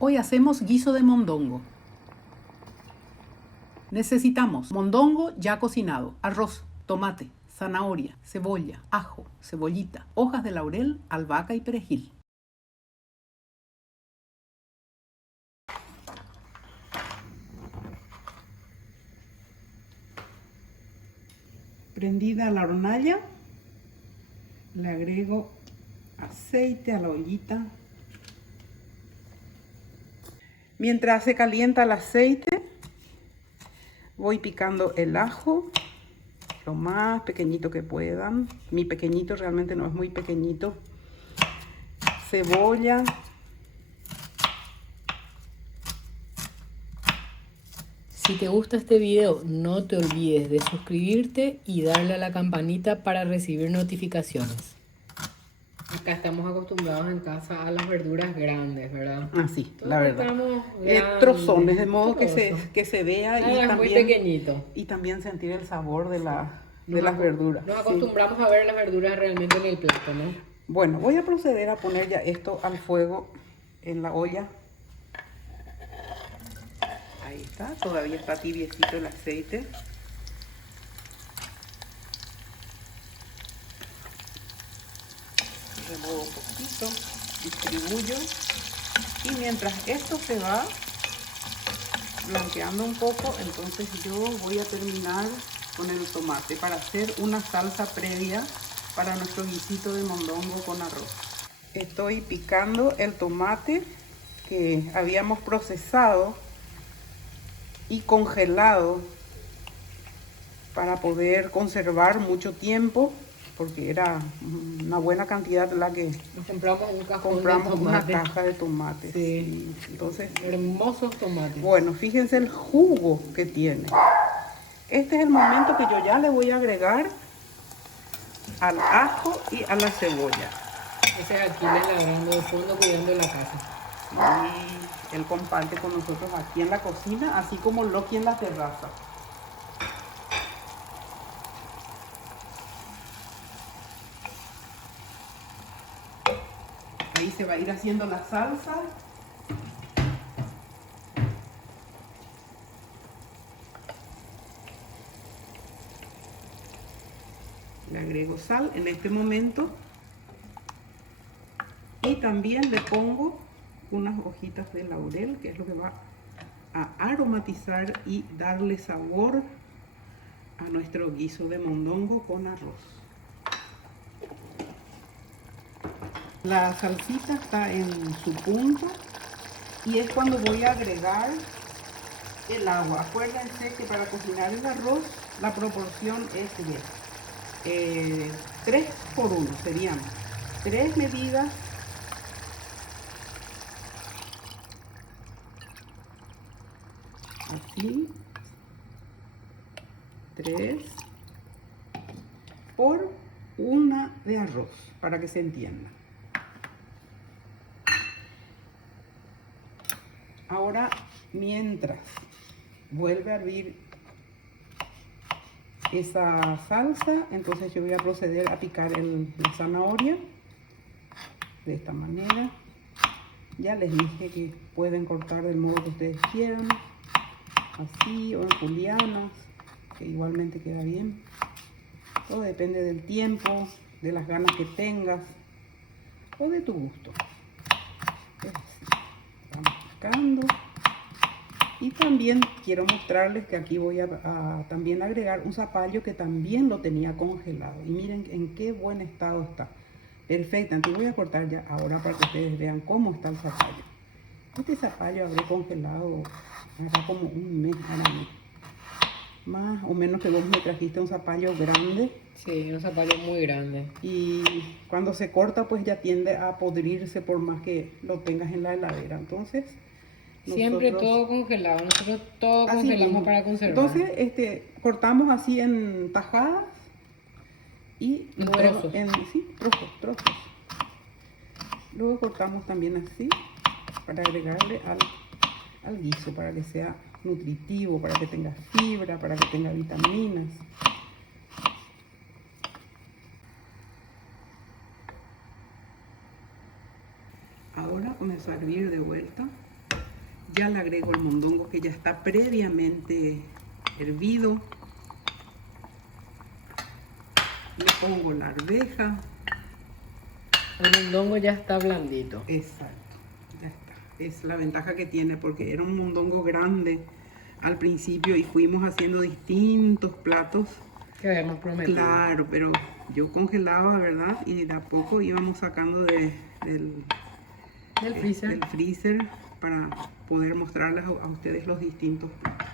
Hoy hacemos guiso de mondongo. Necesitamos mondongo ya cocinado, arroz, tomate, zanahoria, cebolla, ajo, cebollita, hojas de laurel, albahaca y perejil. Prendida la hornalla, le agrego aceite a la ollita. Mientras se calienta el aceite, voy picando el ajo lo más pequeñito que puedan. Mi pequeñito realmente no es muy pequeñito. Cebolla. Si te gusta este video, no te olvides de suscribirte y darle a la campanita para recibir notificaciones. Acá estamos acostumbrados en casa a las verduras grandes, ¿verdad? Así, la verdad. Grandes, Trozones, de modo que se vea y también, muy pequeñito. Y también sentir el sabor de las verduras. Nos acostumbramos a ver las verduras realmente en el plato, ¿no? Bueno, voy a proceder a poner ya esto al fuego en la olla. Ahí está, todavía está tibiecito el aceite. Remuevo un poquito, distribuyo. Y mientras esto se va blanqueando un poco, entonces yo voy a terminar con el tomate para hacer una salsa previa para nuestro guisito de mondongo con arroz. Estoy picando el tomate que habíamos procesado y congelado para poder conservar mucho tiempo, porque era una buena cantidad la que compramos una caja de tomates. Sí. Entonces, hermosos tomates. Bueno, fíjense el jugo que tiene. Este es el momento que yo ya le voy a agregar al ajo y a la cebolla. Ese es Aquiles ladrando de fondo, cuidando la casa. Y él comparte con nosotros aquí en la cocina, así como Loki en la terraza. Ahí se va a ir haciendo la salsa. Le agrego sal en este momento. Y también le pongo unas hojitas de laurel, que es lo que va a aromatizar y darle sabor a nuestro guiso de mondongo con arroz. La salsita está en su punto y es cuando voy a agregar el agua. Acuérdense que para cocinar el arroz la proporción es de 3 por 1, serían 3 medidas así, 3 por 1 de arroz, para que se entienda. Ahora, mientras vuelve a hervir esa salsa, entonces yo voy a proceder a picar la zanahoria de esta manera. Ya les dije que pueden cortar del modo que ustedes quieran, así o en julianas, que igualmente queda bien. Todo depende del tiempo, de las ganas que tengas o de tu gusto. Vamos picando. Y también quiero mostrarles que aquí voy a también agregar un zapallo que también lo tenía congelado. Y miren en qué buen estado está. Perfecto, entonces voy a cortar ya ahora para que ustedes vean cómo está el zapallo. Este zapallo habré congelado acá como un mes ahora mismo. Más o menos que vos me trajiste un zapallo grande. Sí, un zapallo muy grande. Y cuando se corta pues ya tiende a podrirse por más que lo tengas en la heladera. Entonces siempre todo congelado, nosotros todo congelamos mismo para conservar. Entonces cortamos así en tajadas y en luego trozos. Trozos. Luego cortamos también así para agregarle al guiso, para que sea nutritivo, para que tenga fibra, para que tenga vitaminas. Ahora comenzó a hervir de vuelta. Ya le agrego el mondongo que ya está previamente hervido. Le pongo la arveja. El mondongo ya está blandito. Exacto, ya está. Es la ventaja que tiene porque era un mondongo grande al principio y fuimos haciendo distintos platos. Que habíamos prometido. Claro, pero yo congelaba, ¿verdad? Y de a poco íbamos sacando del freezer para poder mostrarles a ustedes los distintos platos.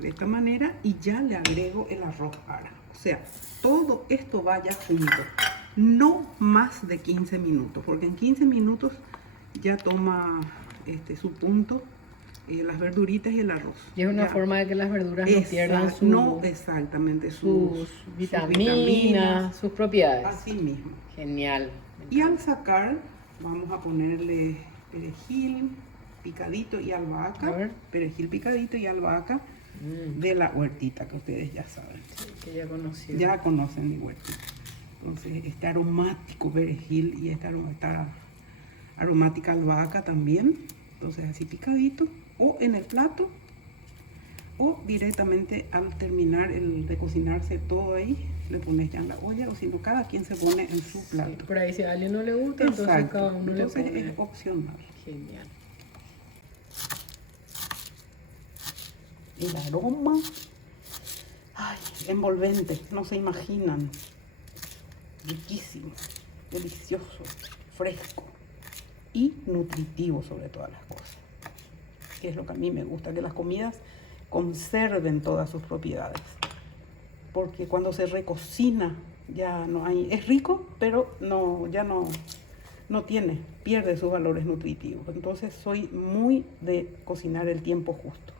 De esta manera, y ya le agrego el arroz ara. O sea, todo esto vaya junto. No más de 15 minutos, porque en 15 minutos ya toma su punto las verduritas y el arroz. Y es una forma de que las verduras no pierdan sus vitaminas, sus propiedades. Así mismo. Genial. Y al sacar, vamos a ponerle perejil picadito y albahaca. Perejil picadito y albahaca de la huertita que ustedes ya saben. Sí, que ya conocen. Ya conocen mi huertita. Entonces, este aromático perejil y esta aromática albahaca también. Entonces, así picadito, o en el plato, o directamente al terminar de cocinarse todo ahí, le pones ya en la olla, o si no, cada quien se pone en su plato. Sí, por ahí si a alguien no le gusta, exacto, entonces cada uno le pone. Es opcional. Genial. El aroma, ay, envolvente, no se imaginan. Riquísimo, delicioso, fresco y nutritivo sobre todas las cosas. Que es lo que a mí me gusta, que las comidas conserven todas sus propiedades. Porque cuando se recocina ya no hay, es rico, pero ya no pierde sus valores nutritivos. Entonces soy muy de cocinar el tiempo justo.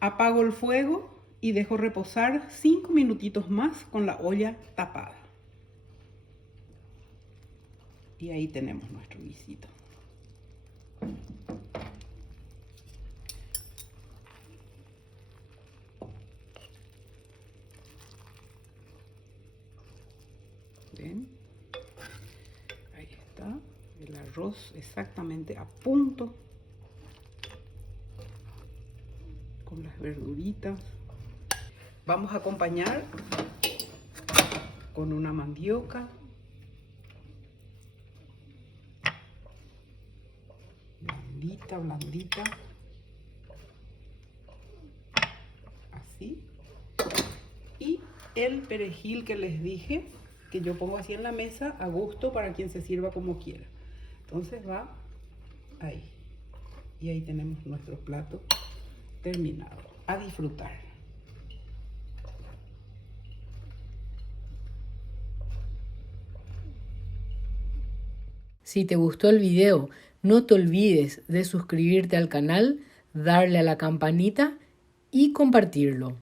Apago el fuego y dejo reposar 5 minutitos más con la olla tapada. Y ahí tenemos nuestro guisito. ¿Ven? Ahí está el arroz exactamente a punto. Con las verduritas. Vamos a acompañar con una mandioca. Blandita, blandita. Así. Y el perejil que les dije, que yo pongo así en la mesa a gusto para quien se sirva como quiera. Entonces va ahí. Y ahí tenemos nuestro plato terminado. A disfrutar. Si te gustó el video, no te olvides de suscribirte al canal, darle a la campanita y compartirlo.